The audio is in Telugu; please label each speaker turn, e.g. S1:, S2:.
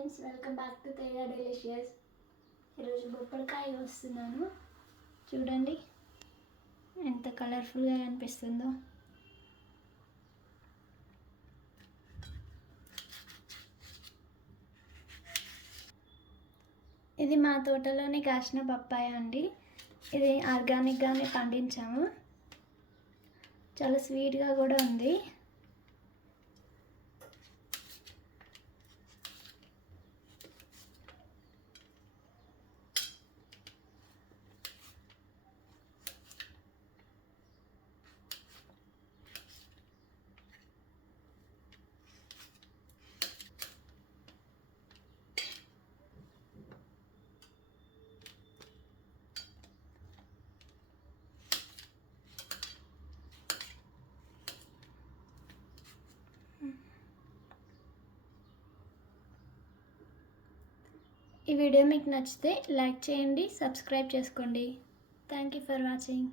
S1: Friends welcome back to Teja delicious. ఈరోజు బొప్పడికాయ వస్తున్నాను. చూడండి ఎంత కలర్ఫుల్గా కనిపిస్తుందో. ఇది మా తోటలోనే కాసిన బొప్పాయ అండి. ఇది ఆర్గానిక్గానే పండించాము. చాలా స్వీట్గా కూడా ఉంది. ఈ వీడియో మీకు నచ్చితే లైక్ చేయండి సబ్స్క్రైబ్ చేసుకోండి. Thank you for watching